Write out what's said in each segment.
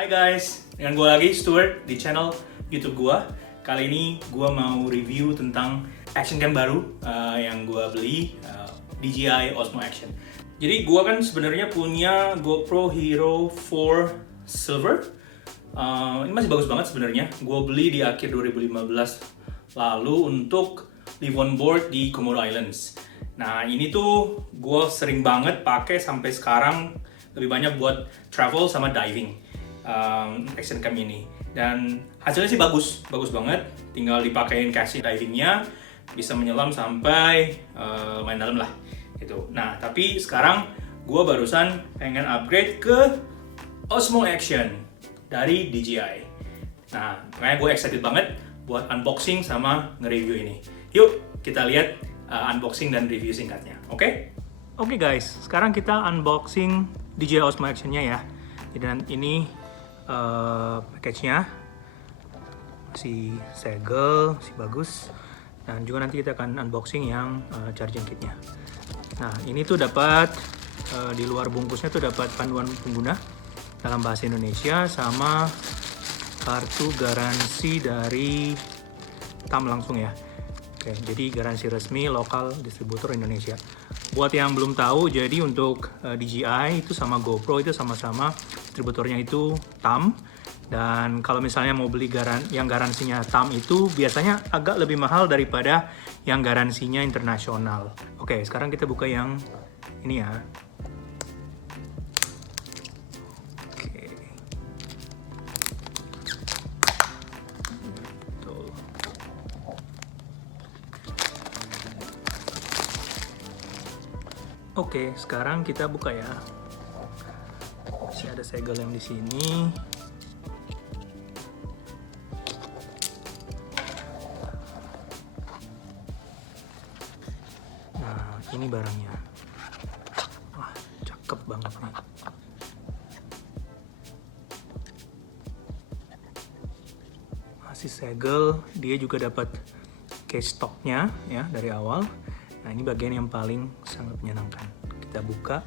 Hai guys, dengan gue lagi Stuart di channel YouTube gue. Kali ini gue mau review tentang action cam baru yang gue beli, DJI Osmo Action. Jadi gue kan sebenarnya punya GoPro Hero 4 Silver. Ini masih bagus banget sebenarnya. Gue beli di akhir 2015 lalu untuk live on board di Komodo Islands. Nah ini tuh gue sering banget pakai sampai sekarang, lebih banyak buat travel sama diving. Action cam ini, dan hasilnya sih bagus banget. Tinggal dipakein casing divingnya, bisa menyelam sampai main dalam lah gitu. Nah tapi sekarang gue barusan pengen upgrade ke Osmo Action dari DJI. Nah makanya gue excited banget buat unboxing sama nge-review ini. Yuk kita lihat unboxing dan review singkatnya. Oke guys, sekarang kita unboxing DJI Osmo Action-nya ya. Dan ini package-nya masih segel, masih bagus, dan juga nanti kita akan unboxing yang charging kitnya. Nah ini tuh dapat di luar bungkusnya tuh dapat panduan pengguna dalam bahasa Indonesia sama kartu garansi dari TAM langsung ya. Oke, jadi garansi resmi lokal distributor Indonesia. Buat yang belum tahu, jadi untuk DJI itu sama GoPro itu sama-sama distributornya itu TAM. Dan kalau misalnya mau beli yang garansinya TAM itu biasanya agak lebih mahal daripada yang garansinya internasional. Oke, sekarang kita buka yang ini ya. Oke, sekarang kita buka ya. Masih ada segel yang di sini. Nah, ini barangnya. Wah, cakep banget nih. Masih segel, dia juga dapat case stocknya ya dari awal. Nah ini bagian yang paling sangat menyenangkan. Kita buka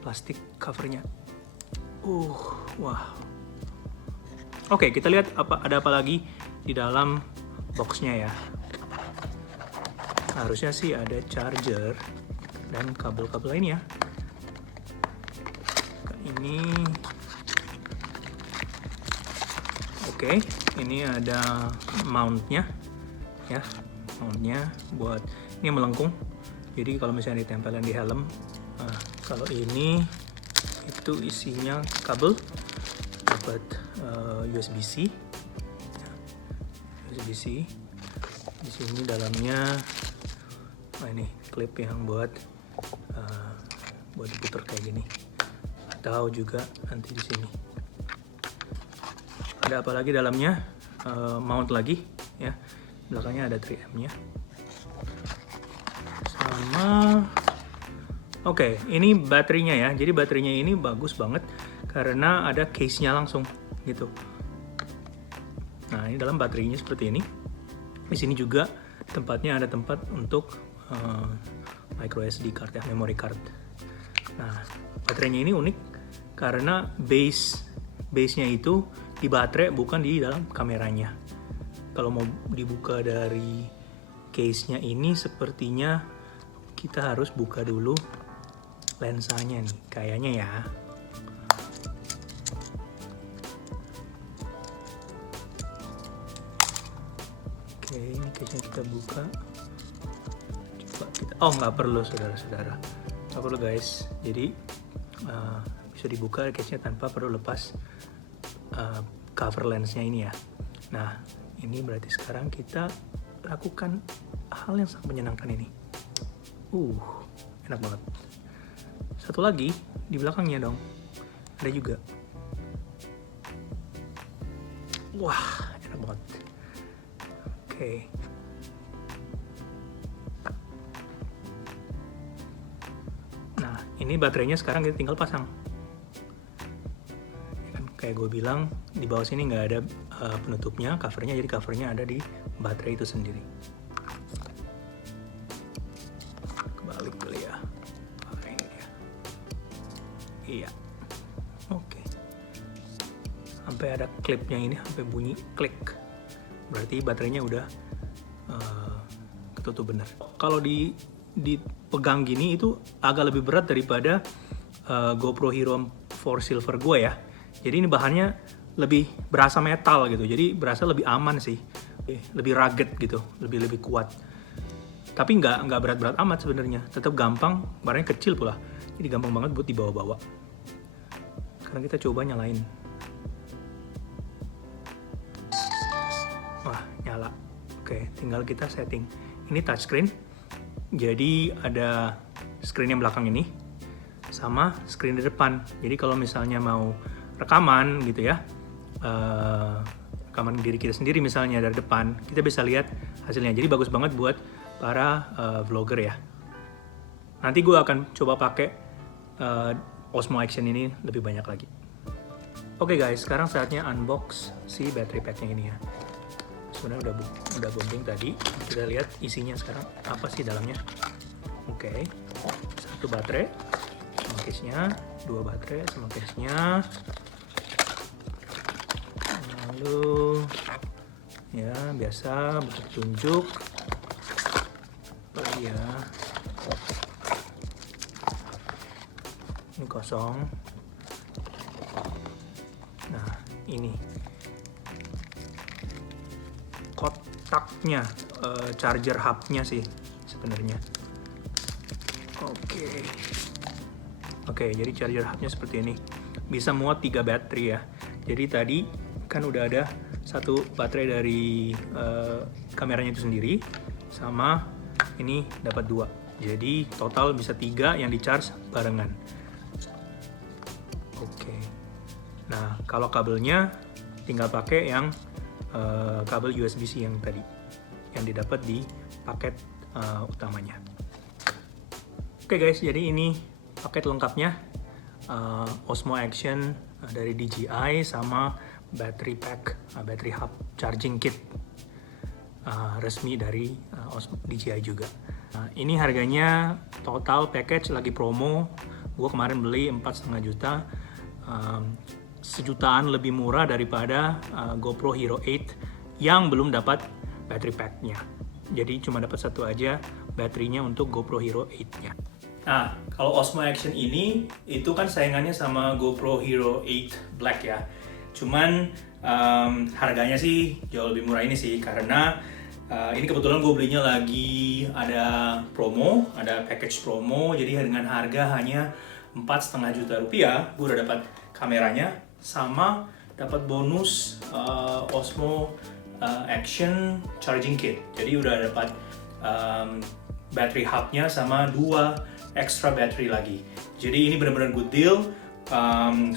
plastik covernya. Wah. Oke, kita lihat ada apa lagi di dalam boxnya ya. Harusnya sih ada charger dan kabel-kabel lainnya. Ini. Oke, ini ada mountnya ya. Mountnya buat ini melengkung, jadi kalau misalnya ditempelin di helm. Nah, kalau ini itu isinya kabel, dapat USB-C. USB-C. Di sini dalamnya, ini klip yang buat diputar kayak gini. Atau juga nanti di sini. Ada apa lagi dalamnya? Mount lagi, ya. Belakangnya ada 3M-nya. Oke, ini baterainya ya. Jadi baterainya ini bagus banget karena ada case-nya langsung gitu. Nah, ini dalam baterainya seperti ini. Di sini juga tempatnya ada tempat untuk micro SD card ya, memory card. Nah, baterainya ini unik karena base-nya itu di baterai bukan di dalam kameranya. Kalau mau dibuka dari case-nya ini sepertinya kita harus buka dulu lensanya nih, kayaknya ya. Oke, ini case-nya kita buka. Coba kita, nggak perlu saudara-saudara. Nggak perlu guys. Jadi bisa dibuka case-nya tanpa perlu lepas cover lensnya ini ya. Nah, ini berarti sekarang kita lakukan hal yang sangat menyenangkan ini. Enak banget. Satu lagi di belakangnya dong. Ada juga. Wah, enak banget. Oke. Nah, ini baterainya sekarang kita tinggal pasang. Kan kayak gue bilang, di bawah sini nggak ada penutupnya, covernya. Jadi covernya ada di baterai itu sendiri. Kebalik dulu ya. Ini dia. Iya. Oke. sampai ada klipnya ini, sampai bunyi klik. Berarti baterainya udah ketutup bener. Kalau dipegang gini itu agak lebih berat daripada GoPro Hero 4 Silver gue ya. Jadi ini bahannya lebih berasa metal gitu, jadi berasa lebih aman sih, lebih rugged gitu, lebih kuat. Tapi nggak berat-berat amat sebenarnya, tetap gampang, barangnya kecil pula, jadi gampang banget buat dibawa-bawa. Sekarang kita coba nyalain. Wah, nyala. Oke, tinggal kita setting. Ini touchscreen, jadi ada screen yang belakang ini sama screen di depan. Jadi kalau misalnya mau rekaman gitu ya, rekaman diri kita sendiri misalnya dari depan, kita bisa lihat hasilnya. Jadi bagus banget buat para vlogger ya. Nanti gue akan coba pakai Osmo Action ini lebih banyak lagi. Oke guys, sekarang saatnya unbox si battery packnya ini ya. Sebenarnya udah bonding tadi. Kita lihat isinya sekarang apa sih dalamnya. Oke, satu baterai sama case-nya, dua baterai sama case-nya. Lalu ya biasa buku petunjuk. Oh iya, ini kosong. Nah ini kotaknya, charger hubnya sih sebenarnya. Oke, jadi charger hubnya seperti ini. Bisa muat 3 baterai ya. Jadi tadi kan udah ada satu baterai dari kameranya itu sendiri, sama ini dapat 2. Jadi total bisa 3 yang di charge barengan. Oke. Nah, kalau kabelnya tinggal pakai yang kabel USB-C yang tadi, yang didapat di paket utamanya. Oke guys, jadi ini paket lengkapnya, Osmo Action dari DJI sama battery pack, battery hub charging kit resmi dari DJI juga. Ini harganya total package lagi promo. Gue kemarin beli 4,5 juta, sejutaan lebih murah daripada GoPro Hero 8 yang belum dapat battery packnya. Jadi cuma dapat satu aja baterainya untuk GoPro Hero 8-nya. Nah, kalau Osmo Action ini itu kan saingannya sama GoPro Hero 8 Black ya. Cuman harganya sih jauh lebih murah ini sih, karena ini kebetulan gue belinya lagi ada promo, ada package promo. Jadi dengan harga hanya 4,5 juta rupiah, gue udah dapat kameranya sama dapat bonus Osmo Action charging kit. Jadi udah dapat battery hubnya sama 2 extra battery lagi. Jadi ini benar-benar good deal.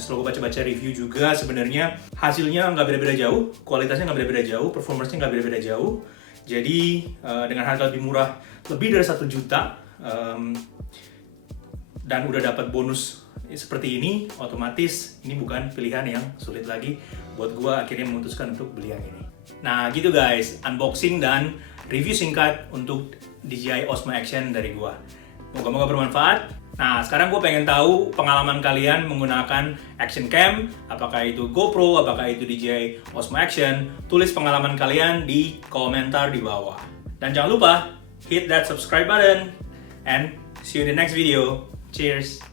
Setelah gue baca-baca review juga, sebenarnya hasilnya nggak beda-beda jauh, kualitasnya nggak beda-beda jauh, performance-nya nggak beda-beda jauh. Jadi dengan harga lebih murah, lebih dari 1 juta, dan udah dapat bonus seperti ini, otomatis ini bukan pilihan yang sulit lagi buat gue akhirnya memutuskan untuk beli yang ini. Nah gitu guys, unboxing dan review singkat untuk DJI Osmo Action dari gue. Moga-moga bermanfaat. Nah, sekarang gue pengen tahu pengalaman kalian menggunakan action cam, apakah itu GoPro, apakah itu DJI Osmo Action. Tulis pengalaman kalian di komentar di bawah. Dan jangan lupa hit that subscribe button and see you in the next video. Cheers!